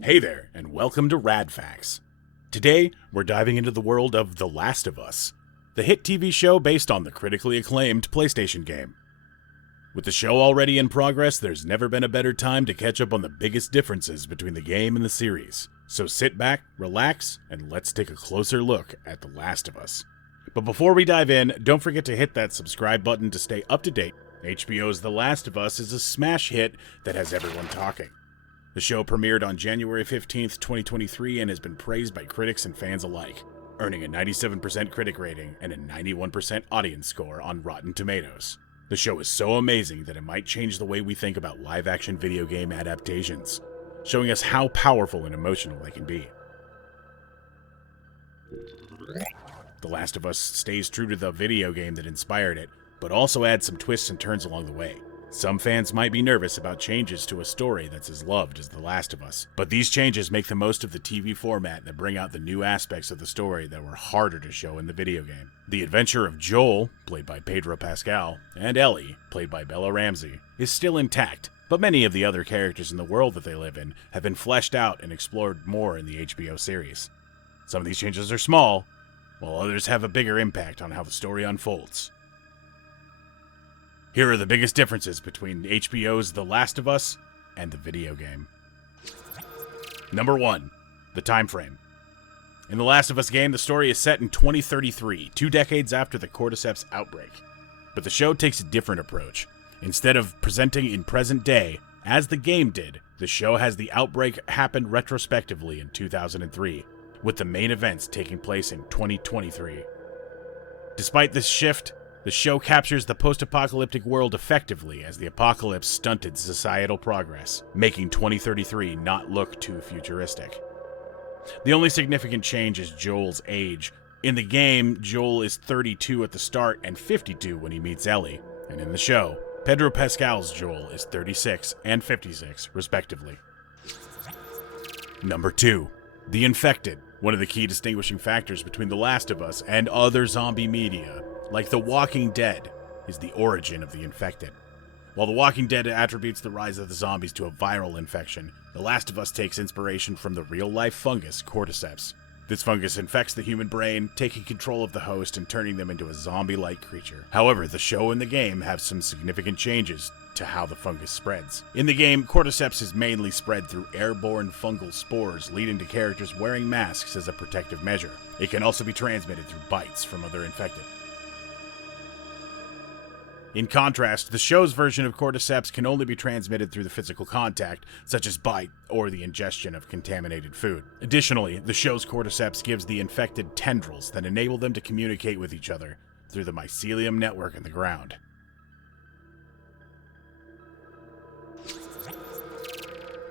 Hey there, and welcome to Rad Facts. Today, we're diving into the world of The Last of Us, the hit TV show based on the critically acclaimed PlayStation game. With the show already in progress, there's never been a better time to catch up on the biggest differences between the game and the series. So sit back, relax, and let's take a closer look at The Last of Us. But before we dive in, don't forget to hit that subscribe button to stay up to date. HBO's The Last of Us is a smash hit that has everyone talking. The show premiered on January 15th, 2023 and has been praised by critics and fans alike, earning a 97% critic rating and a 91% audience score on Rotten Tomatoes. The show is so amazing that it might change the way we think about live-action video game adaptations, showing us how powerful and emotional they can be. The Last of Us stays true to the video game that inspired it, but also adds some twists and turns along the way. Some fans might be nervous about changes to a story that's as loved as The Last of Us, but these changes make the most of the TV format that bring out the new aspects of the story that were harder to show in the video game. The adventure of Joel, played by Pedro Pascal, and Ellie, played by Bella Ramsey, is still intact, but many of the other characters in the world that they live in have been fleshed out and explored more in the HBO series. Some of these changes are small, while others have a bigger impact on how the story unfolds. Here are the biggest differences between HBO's The Last of Us and the video game. Number 1. The time frame. In The Last of Us game, the story is set in 2033, 2 decades after the Cordyceps outbreak. But the show takes a different approach. Instead of presenting in present day, as the game did, the show has the outbreak happen retrospectively in 2003, with the main events taking place in 2023. Despite this shift, the show captures the post-apocalyptic world effectively as the apocalypse stunted societal progress, making 2033 not look too futuristic. The only significant change is Joel's age. In the game, Joel is 32 at the start and 52 when he meets Ellie, and in the show, Pedro Pascal's Joel is 36 and 56, respectively. Number 2. The Infected. One of the key distinguishing factors between The Last of Us and other zombie media, like The Walking Dead, is the origin of the infected. While The Walking Dead attributes the rise of the zombies to a viral infection, The Last of Us takes inspiration from the real-life fungus Cordyceps. This fungus infects the human brain, taking control of the host and turning them into a zombie-like creature. However, the show and the game have some significant changes to how the fungus spreads. In the game, Cordyceps is mainly spread through airborne fungal spores, leading to characters wearing masks as a protective measure. It can also be transmitted through bites from other infected. In contrast, the show's version of Cordyceps can only be transmitted through the physical contact, such as bite or the ingestion of contaminated food. Additionally, the show's Cordyceps gives the infected tendrils that enable them to communicate with each other through the mycelium network in the ground.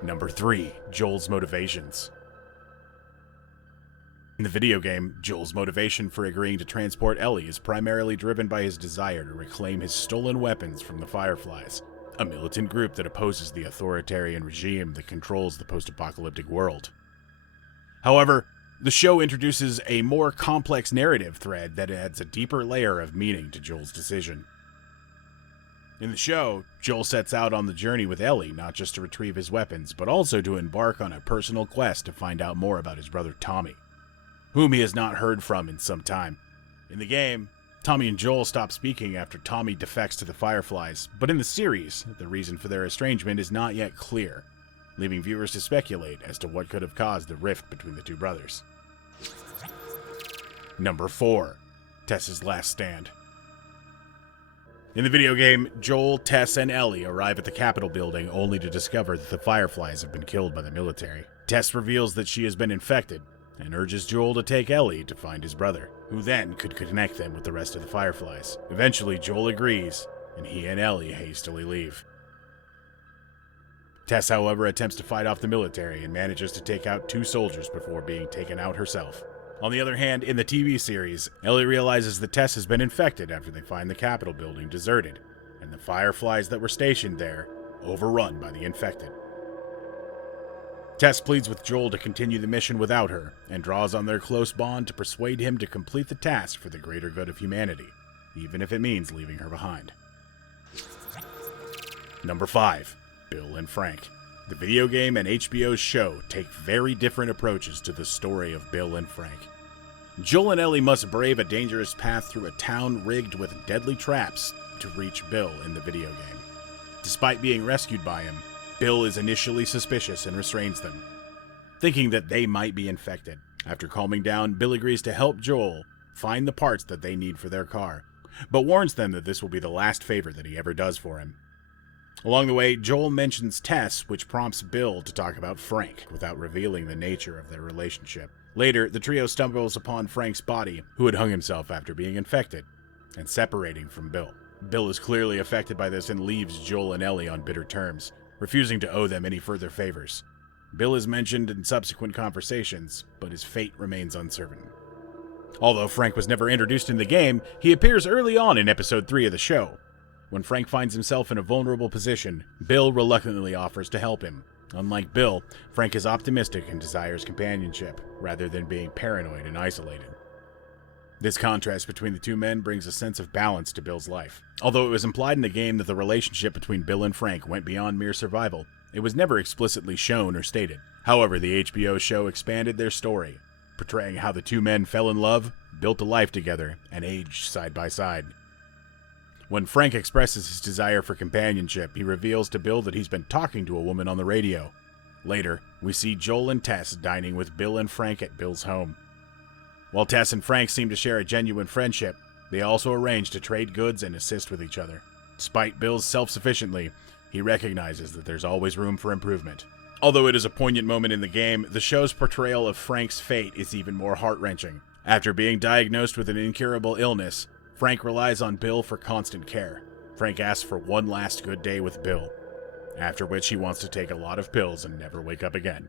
Number 3. Joel's motivations. In the video game, Joel's motivation for agreeing to transport Ellie is primarily driven by his desire to reclaim his stolen weapons from the Fireflies, a militant group that opposes the authoritarian regime that controls the post-apocalyptic world. However, the show introduces a more complex narrative thread that adds a deeper layer of meaning to Joel's decision. In the show, Joel sets out on the journey with Ellie not just to retrieve his weapons, but also to embark on a personal quest to find out more about his brother Tommy, whom he has not heard from in some time. In the game, Tommy and Joel stop speaking after Tommy defects to the Fireflies, but in the series, the reason for their estrangement is not yet clear, leaving viewers to speculate as to what could have caused the rift between the two brothers. Number 4. Tess's last stand. In the video game, Joel, Tess, and Ellie arrive at the Capitol building only to discover that the Fireflies have been killed by the military. Tess reveals that she has been infected, and urges Joel to take Ellie to find his brother, who then could connect them with the rest of the Fireflies. Eventually, Joel agrees, and he and Ellie hastily leave. Tess, however, attempts to fight off the military and manages to take out 2 soldiers before being taken out herself. On the other hand, in the TV series, Ellie realizes that Tess has been infected after they find the Capitol building deserted, and the Fireflies that were stationed there overrun by the infected. Tess pleads with Joel to continue the mission without her, and draws on their close bond to persuade him to complete the task for the greater good of humanity, even if it means leaving her behind. Number 5. Bill and Frank. The video game and HBO's show take very different approaches to the story of Bill and Frank. Joel and Ellie must brave a dangerous path through a town rigged with deadly traps to reach Bill in the video game. Despite being rescued by him, Bill is initially suspicious and restrains them, thinking that they might be infected. After calming down, Bill agrees to help Joel find the parts that they need for their car, but warns them that this will be the last favor that he ever does for him. Along the way, Joel mentions Tess, which prompts Bill to talk about Frank, without revealing the nature of their relationship. Later, the trio stumbles upon Frank's body, who had hung himself after being infected, and separating from Bill. Bill is clearly affected by this and leaves Joel and Ellie on bitter terms, refusing to owe them any further favors. Bill is mentioned in subsequent conversations, but his fate remains uncertain. Although Frank was never introduced in the game, he appears early on in episode 3 of the show. When Frank finds himself in a vulnerable position, Bill reluctantly offers to help him. Unlike Bill, Frank is optimistic and desires companionship, rather than being paranoid and isolated. This contrast between the two men brings a sense of balance to Bill's life. Although it was implied in the game that the relationship between Bill and Frank went beyond mere survival, it was never explicitly shown or stated. However, the HBO show expanded their story, portraying how the two men fell in love, built a life together, and aged side by side. When Frank expresses his desire for companionship, he reveals to Bill that he's been talking to a woman on the radio. Later, we see Joel and Tess dining with Bill and Frank at Bill's home. While Tess and Frank seem to share a genuine friendship, they also arrange to trade goods and assist with each other. Despite Bill's self-sufficiency, he recognizes that there's always room for improvement. Although it is a poignant moment in the game, the show's portrayal of Frank's fate is even more heart-wrenching. After being diagnosed with an incurable illness, Frank relies on Bill for constant care. Frank asks for one last good day with Bill, after which he wants to take a lot of pills and never wake up again.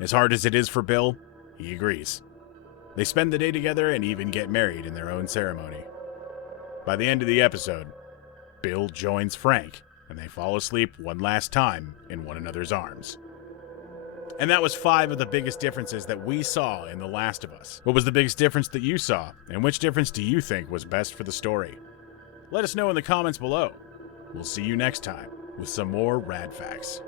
As hard as it is for Bill, he agrees. They spend the day together and even get married in their own ceremony. By the end of the episode, Bill joins Frank, and they fall asleep one last time in one another's arms. And that was 5 of the biggest differences that we saw in The Last of Us. What was the biggest difference that you saw, and which difference do you think was best for the story? Let us know in the comments below. We'll see you next time with some more Rad Facts.